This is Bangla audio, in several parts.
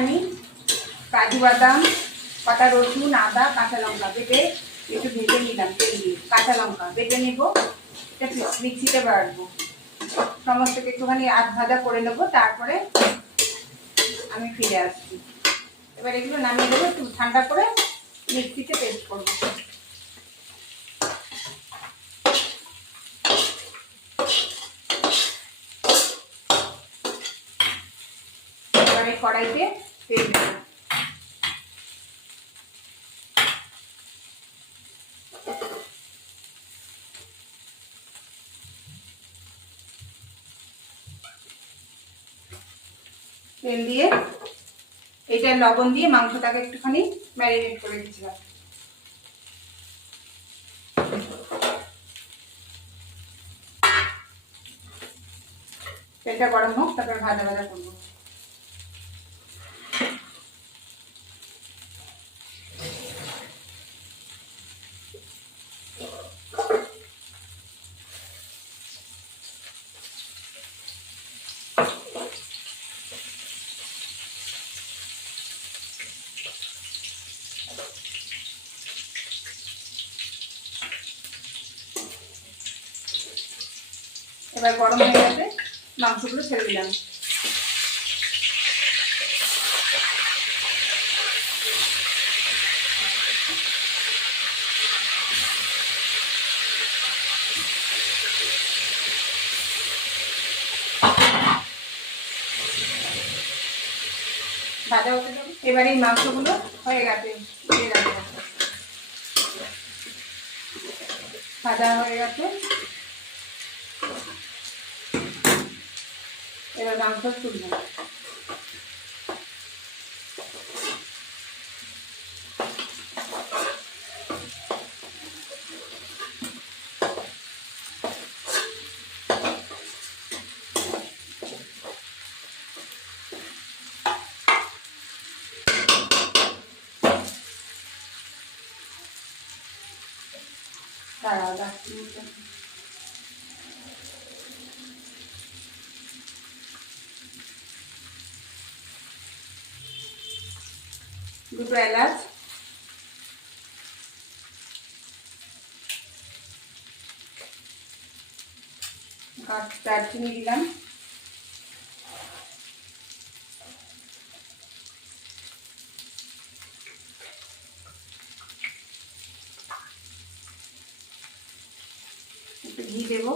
আমি কাজু বাদাম, কটা রসুন, আদা, কাঁচা লঙ্কা বেটে একটু ভেজে নিলাম তেল দিয়ে। কাঁচা লঙ্কা বেটে নেবো, এটা মিক্সিতে বাড়বো। সমস্তকে একটুখানি আধ ভাজা করে নেবো, তারপরে আমি ফিরে আসছি। এবার এগুলো নামিয়ে দেবো, একটু ঠান্ডা করে মিক্সিতে পেস্ট করবো। এবারে কড়াইতে তেল দেবো। তেল দিয়ে এটা লবণ দিয়ে মাংসটাকে একটুখানি ম্যারিনেট করে দিচ্ছিলাম। তেলটা গরম হোক, তারপর ভাজা ভাজা করবো। এবার গরম হয়ে গেছে, মাংসগুলো ছেড়ে দিলাম। ভাজা হতে দেবো। এবার এই মাংসগুলো হয়ে গেছে, ভাজা হয়ে গেছে। এবার মাংস তুলবো। দুটো এলাচ, দারচিনি দিলাম, একটু ঘি দেবো,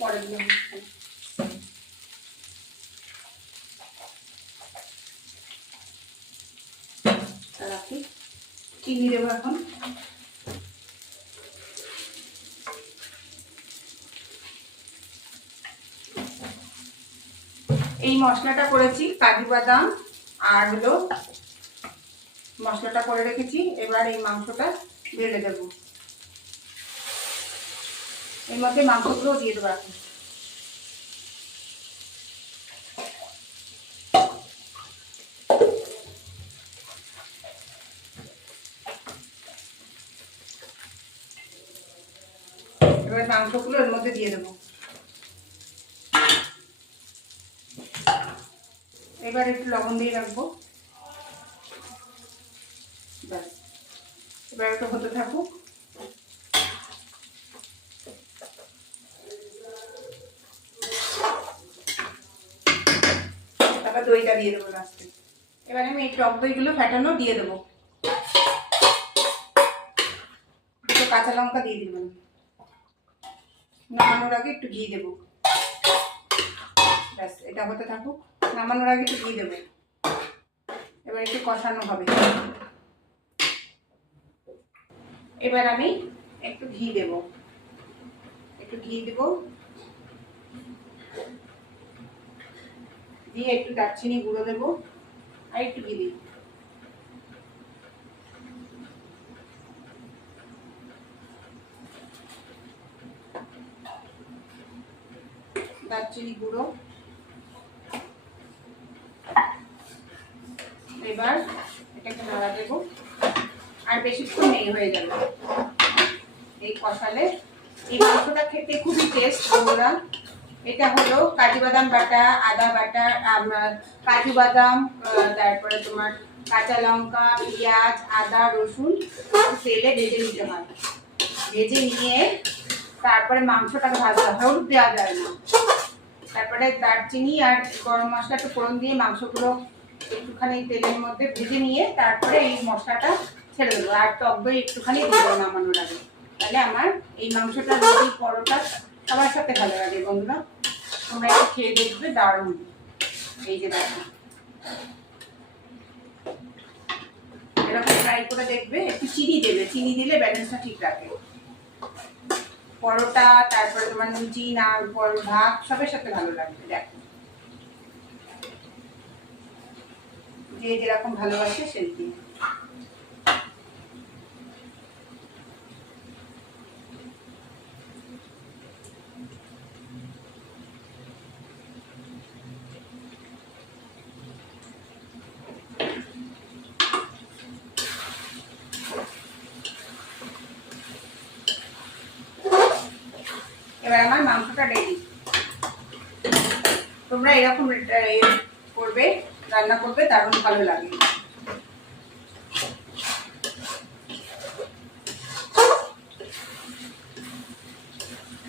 পরে দিলাম রাখি। চিনি দেবো এখন। এই মশলাটা করেছি কাজু বাদাম আর হলো মশলাটা করে রেখেছি। এবার এই মাংসটা ঢেলে দেবো, এর মধ্যে মাংসগুলো দিয়ে দেবো এখন। এবার মাংসগুলো এর মধ্যে দিয়ে দেবো। এবার একটু লবণ দিয়ে রাখবো। ব্যাস, এবার একটু হতে থাকুক। তারপর দইটা দিয়ে দেবো লাস্টে। এবার আমি এই টক দইগুলো ফেটানো দিয়ে দেবো। দুটো কাঁচা লঙ্কা দিয়ে দিলাম। নামানোর আগে একটু ঘি দেবো। ব্যাস, এটা হতে থাকুক। নামানোর আগে একটু ঘি দেবো। এবার একটু কষানো হবে। এবার আমি একটু ঘি দেবো, দিয়ে একটু দারচিনি গুঁড়ো দেবো আর একটু ঘি দিই। দারচিনি গুঁড়ো। এবার এটাকে নাড়া দেবো। আর বেশিক্ষণ এই হয়ে যাবে। এই কষালে এই মাংসটা খেতে খুবই টেস্ট বন্ধুরা। এটা হলো কাজু বাদাম বাটা, আদা বাটা, কাজু বাদাম, তারপরে তোমার কাঁচা লঙ্কা, পেঁয়াজ, আদা, রসুন তেলে ভেজে নিতে হয়। ভেজে নিয়ে তারপরে মাংসটাকে ভাজতে হয়, হলুদ দেওয়া যায় না। তারপরে দারচিনি আর গরম মশলা একটু ফোড়ন দিয়ে মাংসগুলো একটুখানি তেলের মধ্যে ভেজে নিয়ে তারপরে এই মশলাটা ছেড়ে দেবো। আর টক দই একটুখানি দেবো নামানোর আগে। তাহলে আমার এই মাংসটা রুটি পরোটা সবার সাথে ভালো লাগে বন্ধুরা। তোমরা একটু খেয়ে দেখবে, দারুণ। এই যে দেখো, এরকম ট্রাই করে দেখবে। একটু চিনি দেবে, চিনি দিলে ব্যালেন্সটা ঠিক রাখে। পরোটা, তারপরে তোমার লুচি, না ভাত সবের সাথে ভালো লাগবে। দেখো, যে যেরকম ভালোবাসে সেরকম। এবার আমার মাংসটা রেডি। তোমরা এরকম করবে, রান্না করবে, দারুণ ভালো লাগে।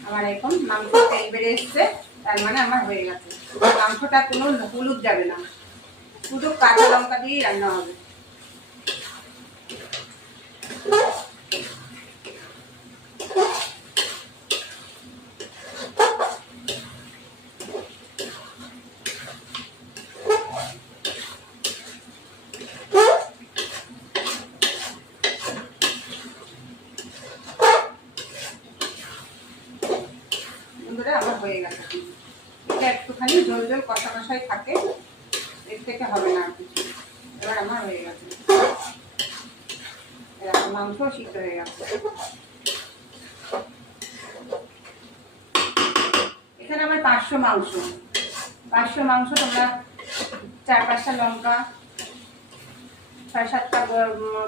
আমার এখন মাংস তেল বেড়ে এসছে, তার মানে আমার হয়ে গেছে। মাংসটা কোনো হলুদ যাবে না, শুধু কাঁচা লঙ্কা দিয়েই রান্না হবে। আমার হয়ে গেছে। এটা একটুখানি ঝোল ঝোল কষা কষাই থাকে, এর থেকে হবে না আর কিছু। এবার আমার হয়ে গেছে, এরকম মাংস সিদ্ধ হয়ে গেছে। এখানে আমার 500 মাংস। তোমরা 4-5টা লঙ্কা, 6-7টা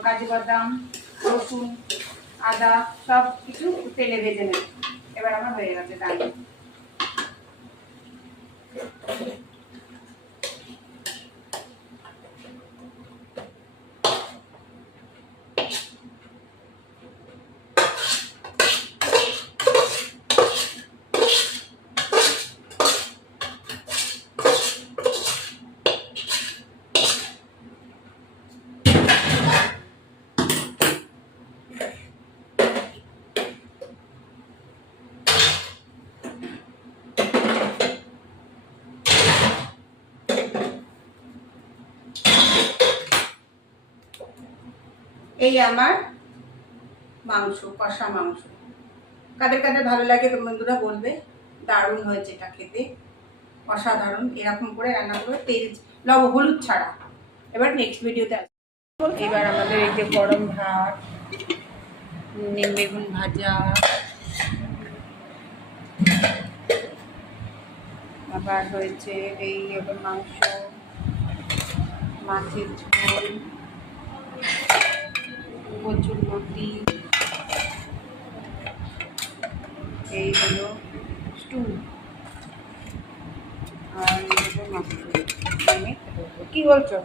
কাজু বাদাম, রসুন, আদা সব কিছু তেলে ভেজে নেবে। এবার আমার হয়ে গেছে ডাল। এই আমার মাংস, কষা মাংস। কাদের কাদের ভালো লাগে বন্ধুরা বলবে। দারুণ হয়েছে এটা খেতে, অসাধারণ। এরকম করে রান্না করে তেল হলুদ ছাড়া। এবার নেক্সট ভিডিওতে আসবে। এবার আমাদের এই যে গরম ভাত, নিম বেগুন ভাজা, আবার হয়েছে এই মাংস, মাছের ঝোল, কচুর লতি, এই হলো স্টু, আর মাংস। কি বলছো?